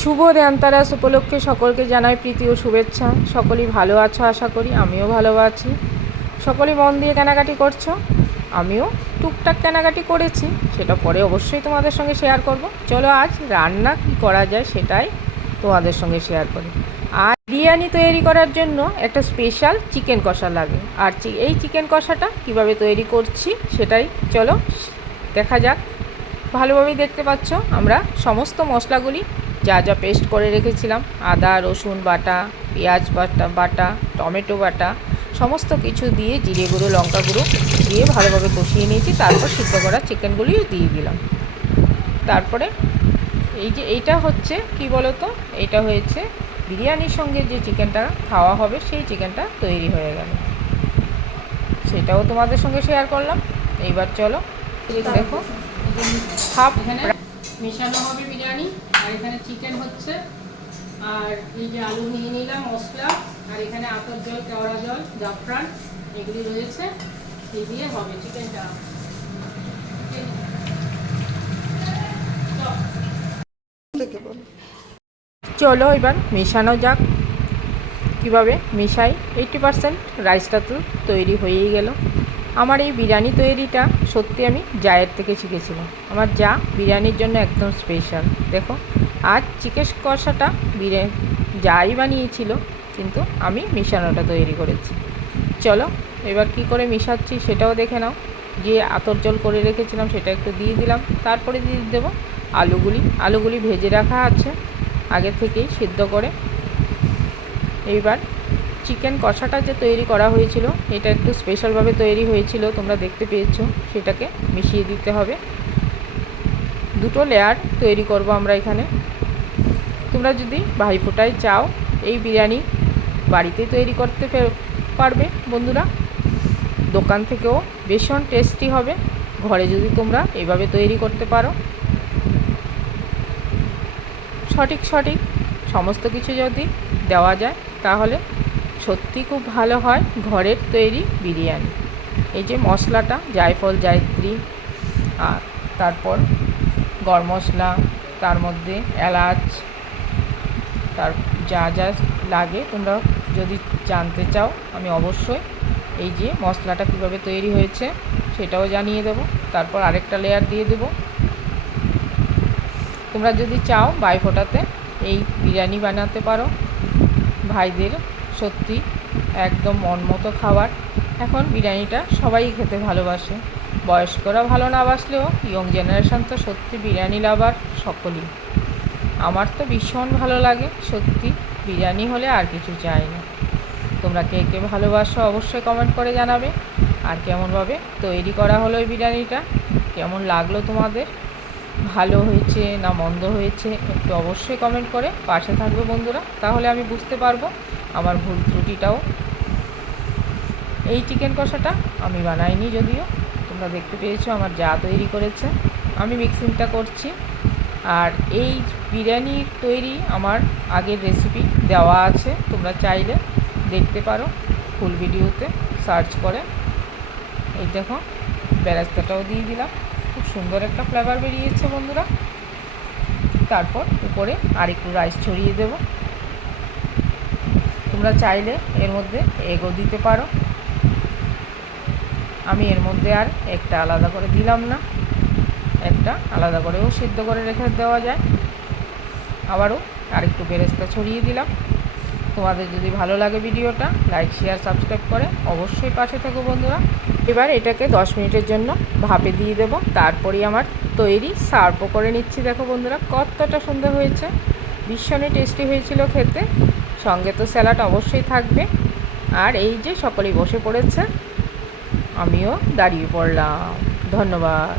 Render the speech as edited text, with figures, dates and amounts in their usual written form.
শুভ ধনতেরাস উপলক্ষে সকলকে জানাই প্রীতি ও শুভেচ্ছা। সকলেই ভালো আছো আশা করি, আমিও ভালো আছি। সকলেই মন দিয়ে কেনাকাটি করছো, আমিও টুকটাক কেনাকাটি করেছি, সেটা পরে অবশ্যই তোমাদের সঙ্গে শেয়ার করব। চলো আজ রান্না কী করা যায় সেটাই তোমাদের সঙ্গে শেয়ার করি। আর বিরিয়ানি তৈরি করার জন্য একটা স্পেশাল চিকেন কষা লাগে, আর এই চিকেন কষাটা কিভাবে তৈরি করছি সেটাই চলো দেখা যাক। ভালোভাবেই দেখতে পাচ্ছ আমরা সমস্ত মশলাগুলি যা যা পেস্ট করে রেখেছিলাম, আদা রসুন বাটা, পেঁয়াজ বাটা, টমেটো বাটা, সমস্ত কিছু দিয়ে জিরে গুঁড়ো লঙ্কা গুঁড়ো দিয়ে ভালোভাবে কষিয়ে নিয়েছি। তারপর সিদ্ধ করা চিকেনগুলিও দিয়ে দিলাম। তারপরে এই যে এইটা হচ্ছে কি বলো তো, এটা হয়েছে বিরিয়ানির সঙ্গে যে চিকেনটা খাওয়া হবে সেই চিকেনটা তৈরি হয়ে গেল, সেটাও তোমাদের সঙ্গে শেয়ার করলাম। এইবার চলো দেখো হাফ এখানে মেশানো হবে বিরিয়ানি, আর এখানে চিকেন হচ্ছে, আর এই যে আলু নিয়ে নিলাম মশলা, আর এখানে আতর জল, কেওড়া জল, জাফরান এগুলি রয়েছে, এই দিয়ে হবে চিকেনটা। চলো এবার মেশানো যাক, কিভাবে মেশাই। 80% রাইসটা তো তৈরি হয়েই গেল। আমার এই বিরিয়ানি তৈরিটা সত্যি আমি জায়ের থেকে শিখেছিলাম। আমার যা বিরিয়ানির জন্য একদম স্পেশাল। দেখো আজ চিকেন কষাটা যাই বানিয়েছিল, কিন্তু আমি মিশানোটা তৈরি করেছি। চলো এবার কি করে মিশাচ্ছি সেটাও দেখে নাও। যে আতর জল করে রেখেছিলাম সেটা একটু দিয়ে দিলাম, তারপরে দিয়ে দেবো আলুগুলি ভেজে রাখা আছে আগে থেকেই সিদ্ধ করে। এইবার চিকেন কষাটা যে তৈরি করা হয়েছিল এটা একটু স্পেশালভাবে তৈরি হয়েছিল, তোমরা দেখতে পেয়েছো, সেটাকে মিশিয়ে দিতে হবে। দুটো লেয়ার তৈরি করব আমরা এখানে। তোমরা যদি ভাইফোঁটায় চাও এই বিরিয়ানি বাড়িতেই তৈরি করতে পারবে বন্ধুরা, দোকান থেকেও ভীষণ টেস্টি হবে। ঘরে যদি তোমরা এইভাবে তৈরি করতে পারো, সঠিক সমস্ত কিছু যদি দেওয়া যায় তাহলে সত্যি খুব ভালো হয় ঘরের তৈরি বিরিয়ানি। এই যে মশলাটা জায়ফল জায়ত্রী, আর তারপর গরম মশলা, তার মধ্যে এলাচ, তার যা যা লাগে তোমরা যদি জানতে চাও আমি অবশ্যই এই যে মশলাটা কীভাবে তৈরি হয়েছে সেটাও জানিয়ে দেবো। তারপর আরেকটা লেয়ার দিয়ে দেবো। তোমরা যদি চাও ভাইফোঁটাতে এই বিরিয়ানি বানাতে পারো, ভাইদের সত্যি একদম মন মতো খাবার। এখন বিরিয়ানিটা সবাই খেতে ভালোবাসে, বয়স্করা ভালো না বাসলেও ইয়ং জেনারেশন তো সত্যি বিরিয়ানি লাভার সকলেই। আমার তো ভীষণ ভালো লাগে সত্যি, বিরিয়ানি হলে আর কিছু চাই না। তোমরা কে কে ভালোবাসো অবশ্যই কমেন্ট করে জানাবে। আর কেমনভাবে তৈরি করা হলো এই বিরিয়ানিটা, কেমন লাগলো তোমাদের, ভালো হয়েছে না মন্দ হয়েছে একটু অবশ্যই কমেন্ট করে পাশে থাকবে বন্ধুরা, তাহলে আমি বুঝতে পারবো আমার ভুল ত্রুটিটাও। এই চিকেন কষাটা আমি বানাইনি, যদিও তোমরা দেখতে পেয়েছো আমার যা তৈরি করেছে, আমি মিক্সিংটা করছি। আর এই বিরিয়ানির তৈরি আমার আগের রেসিপি দেওয়া আছে, তোমরা চাইলে দেখতে পারো ফুল ভিডিওতে সার্চ করে। এই দেখো বেরেস্তাটাও দিয়ে দিলাম, খুব সুন্দর একটা ফ্লেভার বেরিয়েছে বন্ধুরা। তারপর উপরে আরেকটু রাইস ছড়িয়ে দেব। তোমরা চাইলে এর মধ্যে এগও দিতে পারো, আমি এর মধ্যে আর একটা আলাদা করে দিলাম না, একটা আলাদা করেও সিদ্ধ করে রেখে দেওয়া যায়। আবারও আরেকটু বেরেস্তা ছড়িয়ে দিলাম। তোমাদের যদি ভালো লাগে ভিডিওটা লাইক শেয়ার সাবস্ক্রাইব করে অবশ্যই পাশে থেকো বন্ধুরা। এবার এটাকে 10 মিনিটের জন্য ভাপে দিয়ে দেবো, তারপরেই আমার তৈরি সার্ভও করে নিচ্ছি। দেখো বন্ধুরা কতটা সুন্দর হয়েছে, ভীষণই টেস্টি হয়েছিল খেতে, সঙ্গে তো স্যালাড অবশ্যই থাকবে। আর এই যে সকলেই বসে পড়েছে, আমিও দাঁড়িয়ে পড়লাম। ধন্যবাদ।